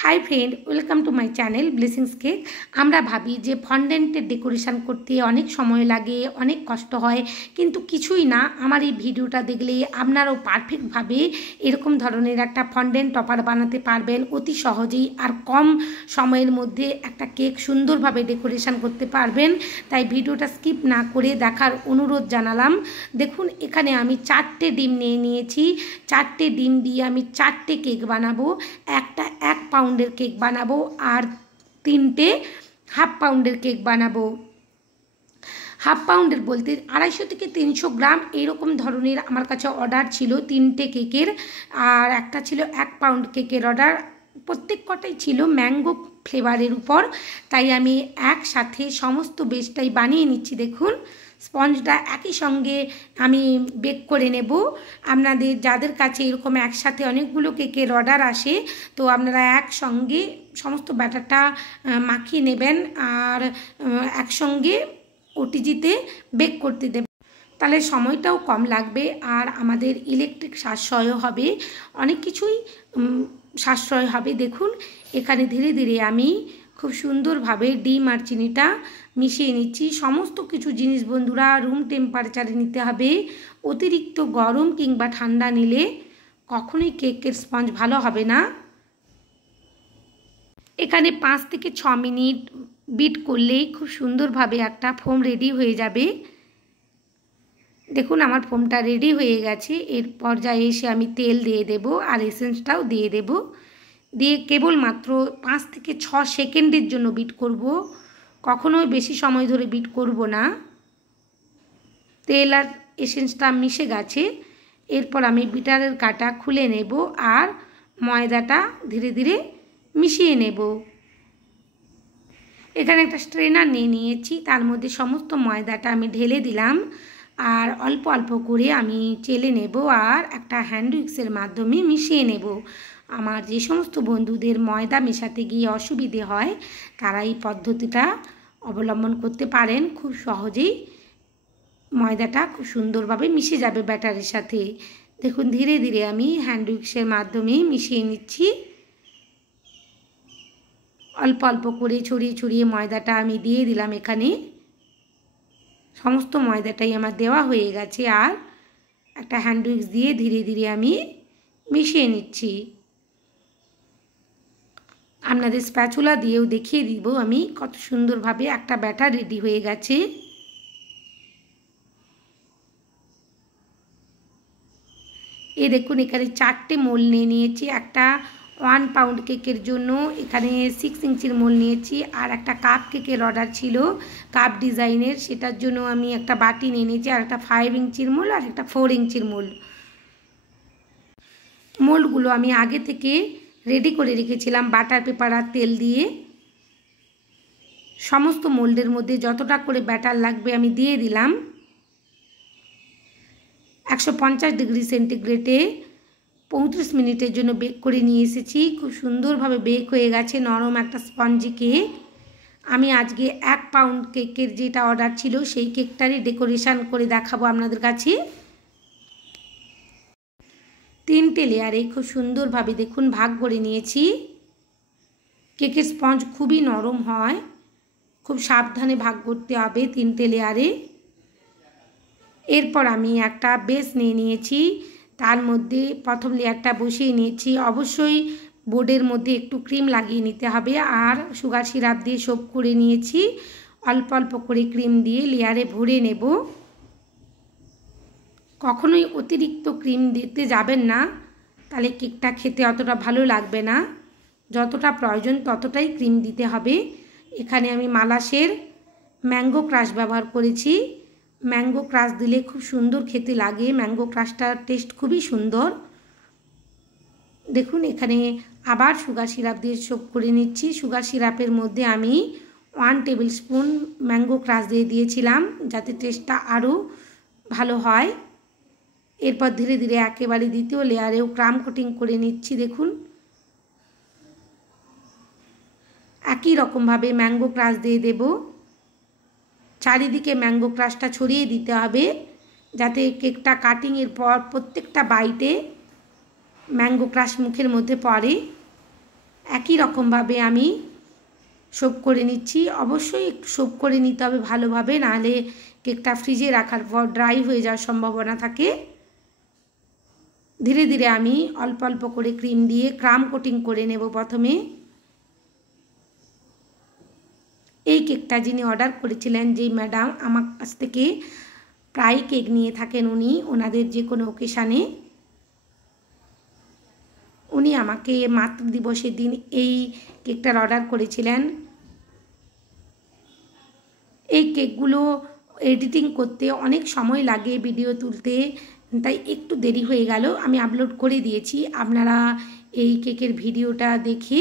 High friend welcome to my channel blessings cake. आमरा भावी जे फंडेंटेर decoration करते अनेक समय लागे अनेक कष्ट हय किन्तु किछुई ना। आमार এই ভিডিওটা দেখলে আপনারাও পারফেক্ট ভাবে এরকম ধরনের একটা ফন্ডেন্ট টপার বানাতে পারবেন অতি সহজেই আর কম সময়ের মধ্যে একটা কেক সুন্দরভাবে ডেকোরেশন করতে পারবেন। তাই ভিডিওটা স্কিপ না করে দেখার অনুরোধ জানালাম। দেখুন এখানে আমি 4টে ডিম নিয়ে নিয়েছি। 4টে ডিম দিয়ে আমি 4টে কেক বানাবো। একটা 1 পাউন্ডের কেক বানাবো আর 3টে হাফ পাউন্ডের কেক বানাবো। हाफ पाउंडर बोलते 250 থেকে 300 ग्राम एरकम धरनेर आमार काछे अर्डार छिलो 3টে केकेर और एकटा छिलो 1 पाउंड केकेर अर्डार। प्रत्येक कटाई छिलो मैंगो फ्लेवारेर उपर। ताई आमी एकसाथे समस्त बेसटाई बानिये निচ্ছি। देखुन स्पंजटा एकई संगे आमी बेक करे नेब। आपनादेर जादेर काछे एरकम एकसाथे अनेकगुलो केकेर अर्डार आसे तो आपनारा एकसंगे समस्त बैटारटा माखिये नेबेन और एकसंगे ओटीजीते बेक करते देब। ताहले समयटाও कम लागबे और आमादेर इलेक्ट्रिक साश्रय होबे अनेक किछुई साश्रय होबे। देखुन एखाने धीरे धीरे आमी खूब सुंदरभावे डिम और चिनिटा मिशिए निচ্ছি। समस्त किछु जिनिस बंधुरा रूम टेम्पारेचारे निते होबे। अतिरिक्त गरम किंबा ठंडा निले कखनोई केकेर स्पंज भालो होबे ना। एखाने 5 থেকে 6 मिनट बीट करलेई खूब सुंदरभावे एकटा फोम रेडी हो जाबे। देखुन आमार फोमटा रेडी हो गेछे। एर पर्याये एसे आमी तेल दिए देब और एसेंसटाओ दिए देब। दिए केवल मात्र 5 থেকে 6 सेकेंडेर जोन्नो बीट करब। कखनोई बेशी समय धरे बीट करब ना। तेल और एसेंसटा मिशे गेछे। एरपर आमी बिटारेर काटा खुले नेब और मयदाटा धीरे धीरे मिशिए नेब। एखाने एक स्ट्रेनार निये निয়েছি। तार मध्य समस्त मयदाटा आमी ढेले दिलाम और अल्प अल्प करे आमी चेले नेब और एक हैंड उइक्सের माध्यमे मिशिए नेब। आमार जे समस्त बंधुदेर मयदा मेशाते गिये असुविधे हय तारा এই पद्धतिटा अवलम्बन करते पारेन। खूब सहजेই मयदाटा खूब सुंदरभावे मिशे जाबे ব্যাটারের साथे। देखुन धीरे धीरे आमी हैंड उइक्সের माध्यमे मिशिए निচ্ছি। अल्प अल्प करे छड़िए छड़िए मयदाटा आमी दिए दिलाम। एखाने समस्त मयदाटाई आमार देवा हये गेछे और एक हैंड उइक्स दिए धीरे धीरे आमी मिशिए निচ্ছি। आपनादेर स्पैचुला दिएও देखिए দিব आमी कत सुंदरभावे एक बैटार रेडी हये गेछे। ये देखुन एखाने 4টে मोल निये निয়েছি। একটা 1 पाउंड केकेर जोन्नो एखाने 6 इंचेर मोल निয়েছি और एक काप केकेर अर्डार छिलो काप डिजाइनेर सेटार जोन्नो आमी एक बाटी निये निয়েছি और एक 5 इंचेर मोल और एक 4 इंचेर मोल। मोल्डगुलो आमी आगे थेके रेडी करे रेखेछिलाम बाटार पेपार और तेल दिए। समस्त मोल्डेर मध्य जतटा करे बैटार लागबे आमी दिए दिलाम। 150 डिग्री सेंटिग्रेडे 35 मिनिटेर जोन्नो बेक करे निये एसेছি। खूब सुंदरभावे बेक हये गेছে नरम एक स्पंजी केक। आमी आजके 1 पाउंड केकेर जेटा अर्डार छिलो सेई केकटारই डेकोरेशन करे देखाबो आपनादेर काছে। 3টে लेयारे खूब सुंदरभावे देखुन भाग करे निয়েছি। केकेर स्पंज खूबই नरम হয়। खूब साबधाने भाग करते হবে 3টে लेयारे। एरपर आमी একটা बेस নিয়ে নিয়েছি। तार मध्य प्रथम लेयारटा बसिए निয়েছি। अवश्यई बोर्डের मध्य एकटू क्रीम লাগিয়ে নিতে হবে और सुगार सिराप दिए सोप করে নিয়েছি। अल्प अल्प করে क्रीम दिए लेयारे भरे नेब। कखनोई अतिरिक्त क्रीम दिते जाबेन ना ताहले केकटा खेते अतटा भालो लागबे ना। যতটা प्रयोजन ততটাই क्रीम दिते হবে। এখানে আমি মালাসের ম্যাঙ্গো ক্রাশ ব্যবহার করেছি। मैंगो क्राश दिले खूब सुंदर खेते लागे। मैंगो क्राशटार टेस्ट खूबই सुंदर। देखुन एखाने आबार सुगार सिराप दिए सोप करे निচ্ছি। सुगार सिरापेर मध्य आमी 1 टेबिल स्पून मैंगो क्राश दिए दिएছিলাম যাতে टेस्टটা आरो भालो হয়। एरपर धीरे धीरे एकेबारे द्वितीय लेयारेও क्राम कोटिंग करे निচ্ছি। देखुन একই রকমভাবে मैंगो क्राश दिए देब। चारिदिके मैंगो क्राशटा छड़िए दीते हबे जाते केकटा काटिंगेर पर प्रत्येकटा बाइटे मैंगो क्राश मुखेर मध्य पड़े। একই রকমভাবে আমি সোপ করে নিচ্ছি। অবশ্যই একটু সোপ করে নিতে হবে ভালোভাবে, নাহলে কেকটা ফ্রিজে রাখার পর ড্রাই হয়ে যাওয়ার সম্ভাবনা থাকে। ধীরে ধীরে আমি অল্প অল্প করে ক্রিম দিয়ে ক্রাম কোটিং করে নেব প্রথমে। এই কেকটা যিনি অর্ডার করেছিলেন, যেই ম্যাডাম আমার কাছ থেকে প্রায় কেক নিয়ে থাকেন, উনি ওনাদের যে কোনো ওকেশানে উনি আমাকে মাতৃদিবসের দিন এই কেকটার অর্ডার করেছিলেন। এই কেকগুলো এডিটিং করতে অনেক সময় লাগে, ভিডিও তুলতে, তাই একটু দেরি হয়ে গেল। আমি আপলোড করে দিয়েছি, আপনারা এই কেকের ভিডিওটা দেখে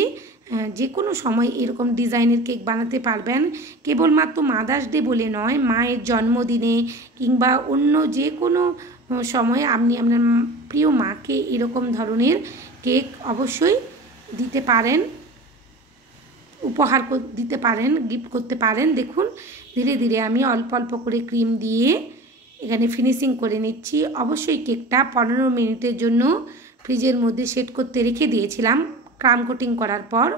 যে কোনো সময় এরকম ডিজাইনের কেক বানাতে পারবেন। কেবলমাত্র মাদার্স ডে বলে নয়, মায়ের জন্মদিনে কিংবা অন্য যে কোনো সময়ে আপনি আপনার প্রিয় মাকে এরকম ধরনের কেক অবশ্যই দিতে পারেন, উপহার দিতে পারেন, গিফট করতে পারেন। দেখুন ধীরে ধীরে আমি অল্প অল্প করে ক্রিম দিয়ে এখানে ফিনিশিং করে নিচ্ছি। অবশ্যই কেকটা 15 মিনিটের জন্য ফ্রিজের মধ্যে সেট করতে রেখে দিয়েছিলাম ক্রাম কোটিং করার পর।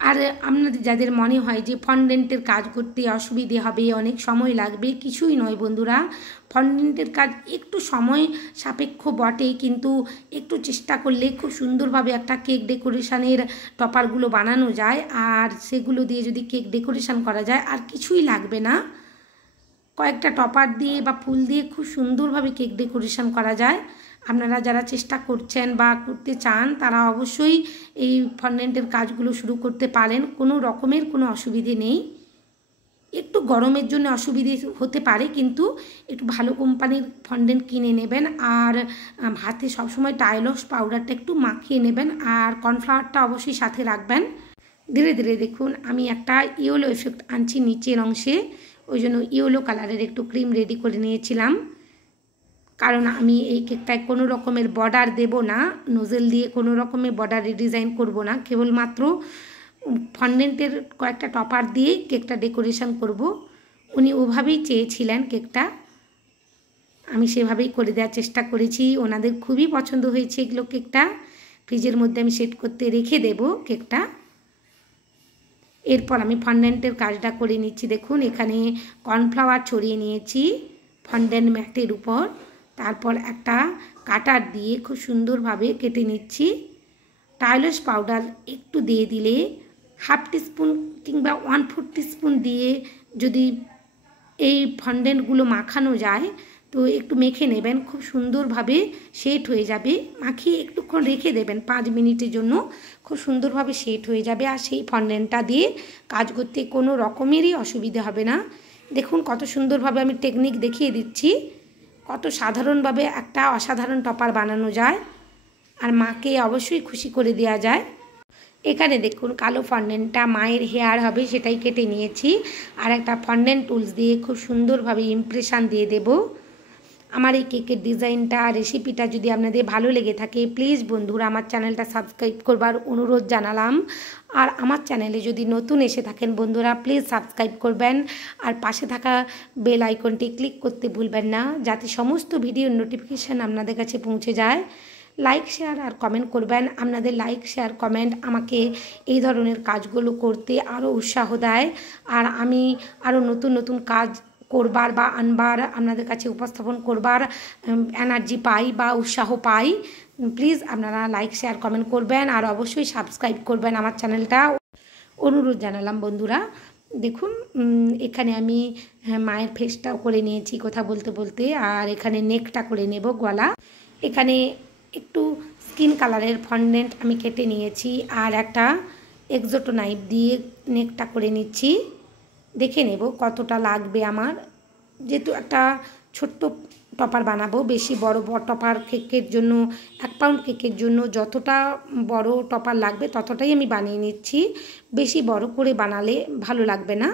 আর আপনাদের যাদের মনে হয় যে ফন্ডেন্টের কাজ করতে অসুবিধে হবে, অনেক সময় লাগবে, কিছুই নয় বন্ধুরা। ফন্ডেন্টের কাজ একটু সময় সাপেক্ষ বটে, কিন্তু একটু চেষ্টা করলে খুব সুন্দরভাবে একটা কেক ডেকোরেশনের টপারগুলো বানানো যায়। আর সেগুলো দিয়ে যদি কেক ডেকোরেশন করা যায়, আর কিছুই লাগবে না। কয়েকটা টপার দিয়ে বা ফুল দিয়ে খুব সুন্দরভাবে কেক ডেকোরেশন করা যায়। আপনারা যারা চেষ্টা করছেন বা করতে চান, তারা অবশ্যই এই ফন্ডেন্টের কাজগুলো শুরু করতে পারেন, কোনো রকমের কোনো অসুবিধে নেই। একটু গরমের জন্য অসুবিধে হতে পারে, কিন্তু একটু ভালো কোম্পানির ফন্ডেন্ট কিনে নেবেন। আর হাতে সবসময় টাইলস পাউডারটা একটু মাখিয়ে নেবেন, আর কর্নফ্লাওয়ারটা অবশ্যই সাথে রাখবেন। ধীরে ধীরে দেখুন আমি একটা ইয়েলো এফেক্ট আনছি নিচের অংশে, ওই জন্য ইয়েলো কালারের একটু ক্রিম রেডি করে নিয়েছিলাম। কারণ আমি এই কেকটায় কোনো রকমের বর্ডার দেব না, নোজেল দিয়ে কোনো রকমের বর্ডারের ডিজাইন করব না, কেবলমাত্র ফন্ডেন্টের কয়েকটা টপার দিয়ে কেকটা ডেকোরেশন করব। উনি ওভাবেই চেয়েছিলেন কেকটা, আমি সেভাবেই করে দেওয়ার চেষ্টা করেছি। ওনাদের খুবই পছন্দ হয়েছে এগুলো কেকটা। ফ্রিজের মধ্যে আমি সেট করতে রেখে দেব কেকটা। এরপর আমি ফন্ডেন্টের কাজটা করে নিচ্ছি। দেখুন এখানে কর্নফ্লাওয়ার ছড়িয়ে নিয়েছি ফন্ডেন্ট ম্যাটের উপর, তারপর একটা কাটার দিয়ে খুব সুন্দরভাবে কেটে নিচ্ছি। টাইলস পাউডার একটু দিয়ে দিলে, হাফ টিস্পুন কিংবা 1/4 টিস্পুন দিয়ে যদি এই ফন্ডেন্টগুলো মাখানো যায়, তো একটু মেখে নেবেন, খুব সুন্দরভাবে সেট হয়ে যাবে। মাখিয়ে একটুক্ষণ রেখে দেবেন 5 মিনিটের জন্য, খুব সুন্দরভাবে সেট হয়ে যাবে। আর সেই ফন্ডেন্টটা দিয়ে কাজ করতে কোনো রকমেরই অসুবিধে হবে না। দেখুন কত সুন্দরভাবে আমি টেকনিক দেখিয়ে দিচ্ছি, কত সাধারণভাবে একটা অসাধারণ টপার বানানো যায়, আর মাকে অবশ্যই খুশি করে দেওয়া যায়। এখানে দেখুন কালো ফন্ডেন্টটা মায়ের হেয়ার হবে, সেটাই কেটে নিয়েছি। আর একটা ফন্ডেন্ট টুলস দিয়ে খুব সুন্দরভাবে ইমপ্রেশন দিয়ে দেব। আমার এই কেকের ডিজাইনটা, রেসিপিটা যদি আপনাদের ভালো লেগে থাকে, প্লিজ বন্ধুরা আমার চ্যানেলটা সাবস্ক্রাইব করবার অনুরোধ জানালাম। আর আমার চ্যানেলে যদি নতুন এসে থাকেন বন্ধুরা, প্লিজ সাবস্ক্রাইব করবেন, আর পাশে থাকা বেল আইকনটি ক্লিক করতে ভুলবেন না, যাতে সমস্ত ভিডিওর নোটিফিকেশান আপনাদের কাছে পৌঁছে যায়। লাইক শেয়ার আর কমেন্ট করবেন। আপনাদের লাইক শেয়ার কমেন্ট আমাকে এই ধরনের কাজগুলো করতে আরও উৎসাহ দেয়, আর আমি আরও নতুন নতুন কাজ করবার বা আনবার, আপনাদের কাছে উপস্থাপন করবার এনার্জি পাই বা উৎসাহ পাই। প্লিজ আপনারা লাইক শেয়ার কমেন্ট করবেন, আর অবশ্যই সাবস্ক্রাইব করবেন আমার চ্যানেলটা, অনুরোধ জানালাম বন্ধুরা। দেখুন এখানে আমি মায়ের ফেসটাও করে নিয়েছি কথা বলতে বলতে, আর এখানে নেকটা করে নেব, গলা। এখানে একটু স্কিন কালারের ফন্ডেন্ট আমি কেটে নিয়েছি, আর একটা এক্সোটো নাইফ দিয়ে নেকটা করে নিচ্ছি। দেখে নেব কতটা লাগবে আমার, যেহেতু একটা ছোট্ট টপার বানাবো, বেশি বড় টপার কেকের জন্য, 1 পাউন্ড কেকের জন্য যতটা বড় টপার লাগবে ততটাই আমি বানিয়ে নিচ্ছি। বেশি বড় করে বানালে ভালো লাগবে না,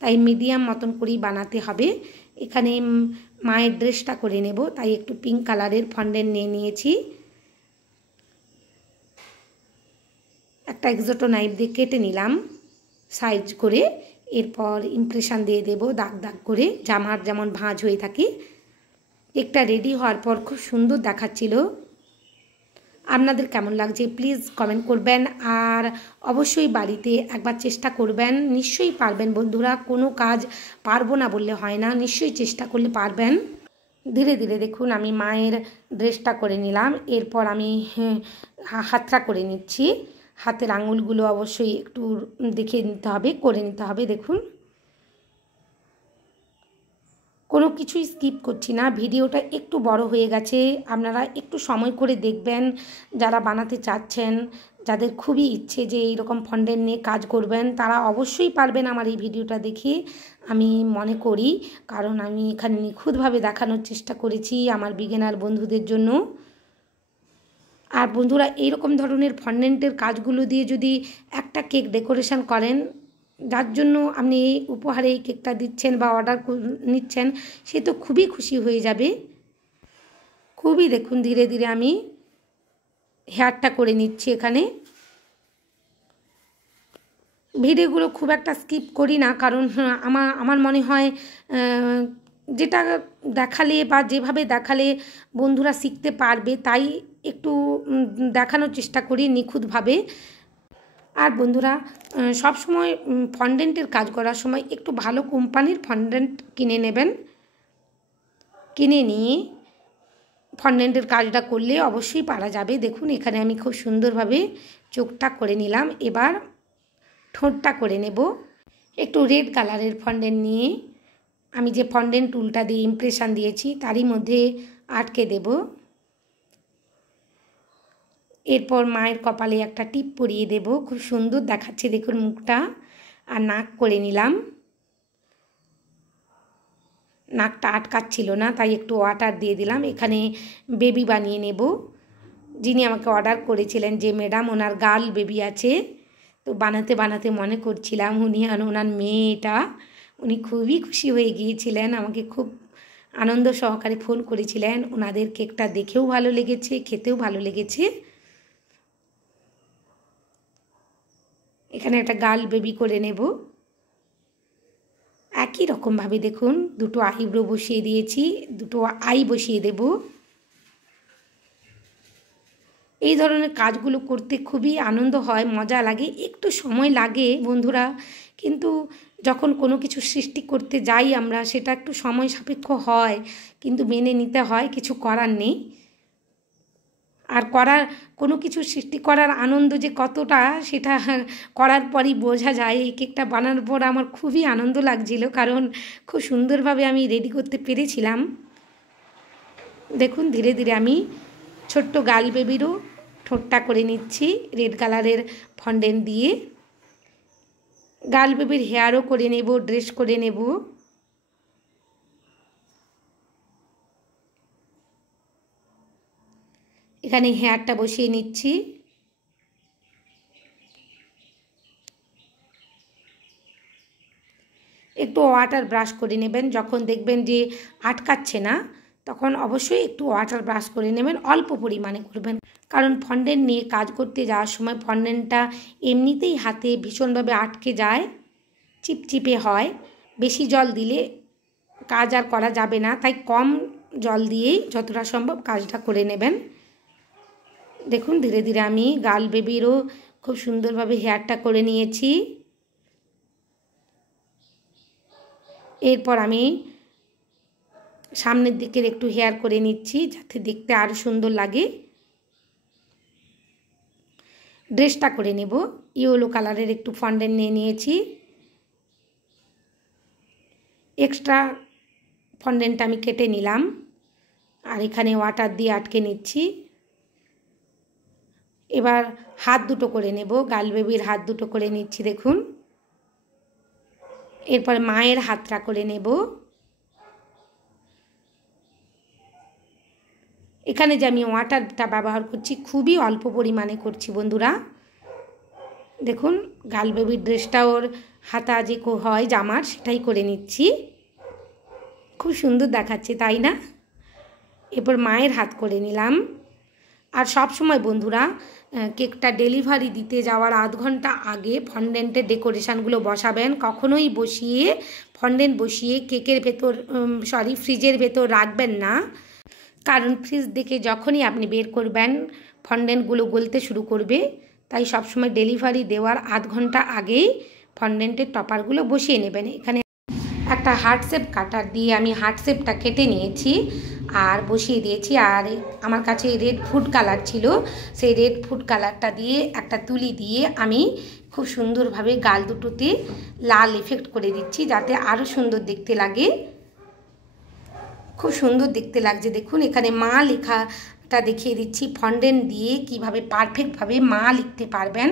তাই মিডিয়াম মতন করেই বানাতে হবে। এখানে মায়ের ড্রেসটা করে নেব, তাই একটু পিঙ্ক কালারের ফন্ডেন্ট নিয়ে নিয়েছি। একটা এক্সোটো নাইফ দিয়ে কেটে নিলাম সাইজ করে। এরপর ইমপ্রেশন দিয়ে দেব দাগ দাগ করে, জামার যেমন ভাঁজ হয়ে থাকে। কেকটা রেডি হওয়ার পর খুব সুন্দর দেখাচ্ছিল। আপনাদের কেমন লাগছে প্লিজ কমেন্ট করবেন। আর অবশ্যই বাড়িতে একবার চেষ্টা করবেন, নিশ্চয়ই পারবেন বন্ধুরা। কোনো কাজ পারবো না বললে হয় না, নিশ্চয়ই চেষ্টা করলে পারবেন। ধীরে ধীরে দেখুন আমি মায়ের ড্রেসটা করে নিলাম। এরপর আমি হাতটা করে নিচ্ছি। হাতের আঙুলগুলো অবশ্যই একটু দেখে নিতে হবে, করে নিতে হবে। দেখুন কোনো কিছুই স্কিপ করছি না। ভিডিওটা একটু বড় হয়ে গেছে, আপনারা একটু সময় করে দেখবেন। যারা বানাতে চাচ্ছেন, যাদের খুবই ইচ্ছে যে এইরকম ফন্ডেন্ট নিয়ে কাজ করবেন, তারা অবশ্যই পারবেন আমার এই ভিডিওটা দেখে, আমি মনে করি। কারণ আমি এখানে নিখুঁতভাবে দেখানোর চেষ্টা করেছি আমার বিগিনার বন্ধুদের জন্য। আর বন্ধুরা এইরকম ধরনের ফন্ডেন্টের কাজগুলো দিয়ে যদি একটা কেক ডেকোরেশন করেন, যার জন্য আপনি উপহারে এই কেকটা দিচ্ছেন বা অর্ডার নিচ্ছেন, সে তো খুবই খুশি হয়ে যাবে। খুবই দেখুন ধীরে ধীরে আমি হেয়ারটা করে নিচ্ছি। এখানে ভিডিওগুলো খুব একটা স্কিপ করি না, কারণ আমার মনে হয় যেটা দেখালে বা যেভাবে দেখালে বন্ধুরা শিখতে পারবে, তাই একটু দেখানোর চেষ্টা করি নিখুঁতভাবে। আর বন্ধুরা সব সময় ফন্ডেন্টের কাজ করার সময় একটু ভালো কোম্পানির ফন্ডেন্ট কিনে নেবেন। কিনে নিয়ে ফন্ডেন্টের কাজটা করলে অবশ্যই পারা যাবে। দেখুন এখানে আমি খুব সুন্দরভাবে চোখটা করে নিলাম। এবার ঠোঁটটা করে নেব। একটু রেড কালারের ফন্ডেন্ট নিয়ে আমি যে ফন্ডেন্ট টুলটা দিয়ে ইমপ্রেশন দিয়েছি তারই মধ্যে আটকে দেব। এরপর মায়ের কপালে একটা টিপ পরিয়ে দেব। খুব সুন্দর দেখাচ্ছে দেখুন মুখটা। আর নাক করে নিলাম। নাকটা আটকাচ্ছিল না, তাই একটু ওয়াটার দিয়ে দিলাম। এখানে বেবি বানিয়ে নেব। যিনি আমাকে অর্ডার করেছিলেন যে ম্যাডাম, ওনার গার্ল বেবি আছে, তো বানাতে বানাতে মনে করছিলাম উনি আর ওনার মেয়েটা। উনি খুবই খুশি হয়ে গিয়েছিলেন, আমাকে খুব আনন্দ সহকারে ফোন করেছিলেন। ওনাদের কেকটা দেখেও ভালো লেগেছে, খেতেও ভালো লেগেছে। এখানে একটা গার্ল বেবি করে নেব। একই রকমভাবে দেখুন দুটো আইব্রো বসিয়ে দিয়েছি, দুটো আই বসিয়ে দেব। এই ধরনের কাজগুলো করতে খুবই আনন্দ হয়, মজা লাগে, একটু সময় লাগে বন্ধুরা। কিন্তু যখন কোনো কিছু সৃষ্টি করতে যাই আমরা, সেটা একটু সময় সাপেক্ষ হয়, কিন্তু মেনে নিতে হয়, কিছু করার নেই। আর কোনো কিছু সৃষ্টি করার আনন্দ যে কতটা, সেটা করার পরই বোঝা যায়। এই কেকটা বানানোর পর আমার খুবই আনন্দ লাগছিল, কারণ খুব সুন্দরভাবে আমি রেডি করতে পেরেছিলাম। দেখুন ধীরে ধীরে আমি ছোট্ট গার্ল বেবিরও ঠোঁটটা করে নিচ্ছি রেড কালারের ফন্ডেন্ট দিয়ে। গার্ল বেবির হেয়ারও করে নেব, ড্রেস করে নেব। এখানে হেয়ারটা বসিয়ে নিচ্ছি। একটু ওয়াটার ব্রাশ করে নেবেন। যখন দেখবেন যে আটকাচ্ছে না, তখন অবশ্যই একটু ওয়াটার ব্রাশ করে নেবেন, অল্প পরিমাণে করবেন। কারণ ফন্ডেন্ট নিয়ে কাজ করতে যাওয়ার সময় ফন্ডেন্টটা এমনিতেই হাতে ভীষণভাবে আটকে যায়, চিপচিপে হয়। বেশি জল দিলে কাজ আর করা যাবে না, তাই কম জল দিয়েই যতটা সম্ভব কাজটা করে নেবেন। দেখুন ধীরে ধীরে আমি গার্ল বেবিরও খুব সুন্দরভাবে হেয়ারটা করে নিয়েছি। এরপর আমি সামনের দিকের একটু হেয়ার করে নিচ্ছি, যাতে দেখতে আরও সুন্দর লাগে। ড্রেসটা করে নেব। ইয়েলো কালারের একটু ফন্ডেন্ট নিয়ে নিয়েছি। এক্সট্রা ফন্ডেন্টটা আমি কেটে নিলাম, আর এখানে ওয়াটার দিয়ে আটকে নিচ্ছি। এবার হাত দুটো করে নেব। গার্ল বেবির হাত দুটো করে নিচ্ছি দেখুন। এরপর মায়ের হাতটা করে নেব। এখানে যে আমি ওয়াটারটা ব্যবহার করছি খুবই অল্প পরিমাণে করছি বন্ধুরা। দেখুন গার্ল বেবির ড্রেসটা ওর হাতা যে হয় জামার, সেটাই করে নিচ্ছি। খুব সুন্দর দেখাচ্ছে তাই না? এরপর মায়ের হাত করে নিলাম। আর সব সময় বন্ধুরা কেকটা ডেলিভারি দিতে যাওয়ার আধ ঘন্টা আগে ফন্ডেন্টের ডেকোরেশানগুলো বসাবেন। কখনোই ফন্ডেন্ট বসিয়ে কেকের ভেতর ফ্রিজের ভেতর রাখবেন না। কারণ ফ্রিজ থেকে যখনই আপনি বের করবেন, ফন্ডেন্টগুলো গলতে শুরু করবে, তাই সবসময় ডেলিভারি দেওয়ার আধ ঘন্টা আগেই ফন্ডেন্টের টপারগুলো বসিয়ে নেবেন। এখানে একটা হার্ট শেপ কাটার দিয়ে আমি হার্ট শেপটা কেটে নিয়েছি আর বসিয়ে দিয়েছি। আর আমার কাছে রেড ফুড কালার ছিল, সেই রেড ফুড কালারটা দিয়ে একটা তুলি দিয়ে আমি খুব সুন্দরভাবে গাল দুটোতে লাল এফেক্ট করে দিচ্ছি, যাতে আরও সুন্দর দেখতে লাগে। খুব সুন্দর দেখতে লাগছে দেখুন। এখানে মা লেখাটা দেখিয়ে দিচ্ছি, ফন্ডেন্ট দিয়ে কিভাবে পারফেক্টভাবে মা লিখতে পারবেন।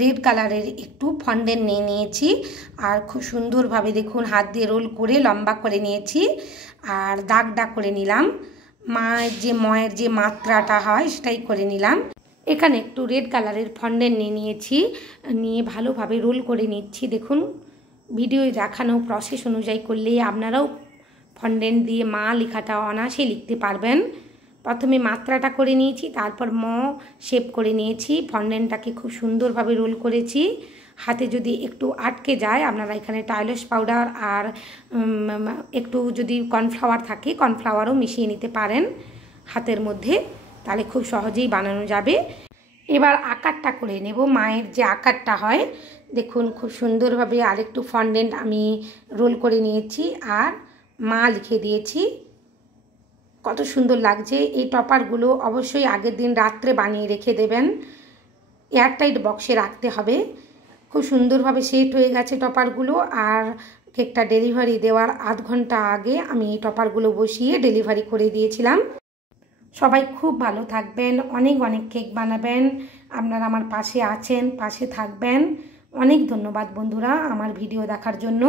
রেড কালারের একটু ফন্ডেন্ট নিয়ে নিয়েছি আর খুব সুন্দরভাবে দেখুন হাত দিয়ে রোল করে লম্বা করে নিয়েছি আর দাগটা করে নিলাম। ময়ের যে মাত্রাটা হয় সেটাই করে নিলাম। এখানে একটু রেড কালারের ফন্ডেন্ট নিয়ে নিয়েছি, নিয়ে ভালোভাবে রোল করে নিচ্ছি। দেখুন ভিডিওয় দেখানো প্রসেস অনুযায়ী করলে আপনারাও ফন্ডেন্ট দিয়ে মা লেখাটা অনায়াসে লিখতে পারবেন। প্রথমে মাত্রাটা করে নিয়েছি, তারপর শেপ করে নিয়েছি। ফন্ডেন্টটাকে খুব সুন্দরভাবে রোল করেছি। হাতে যদি একটু আটকে যায় আপনারা এখানে টাইলস পাউডার আর একটু যদি কর্নফ্লাওয়ার থাকে কর্নফ্লাওয়ারও মিশিয়ে নিতে পারেন হাতের মধ্যে, তাহলে খুব সহজেই বানানো যাবে। এবার আকারটা করে নেব। মায়ের যে আকারটা হয় দেখুন খুব সুন্দরভাবে আরেকটু ফন্ডেন্ট আমি রোল করে নিয়েছি আর মা লিখে দিয়েছি। কত সুন্দর লাগছে। এই টপারগুলো অবশ্যই আগের দিন রাত্রে বানিয়ে রেখে দেবেন, এয়ারটাইট বক্সে রাখতে হবে। খুব সুন্দরভাবে সেট হয়ে গেছে টপারগুলো। আর কেকটা ডেলিভারি দেওয়ার আধ ঘন্টা আগে আমি এই টপারগুলো বসিয়ে ডেলিভারি করে দিয়েছিলাম। সবাই খুব ভালো থাকবেন, অনেক অনেক কেক বানাবেন। আপনারা আমার পাশে আছেন, পাশে থাকবেন। অনেক ধন্যবাদ বন্ধুরা আমার ভিডিও দেখার জন্য।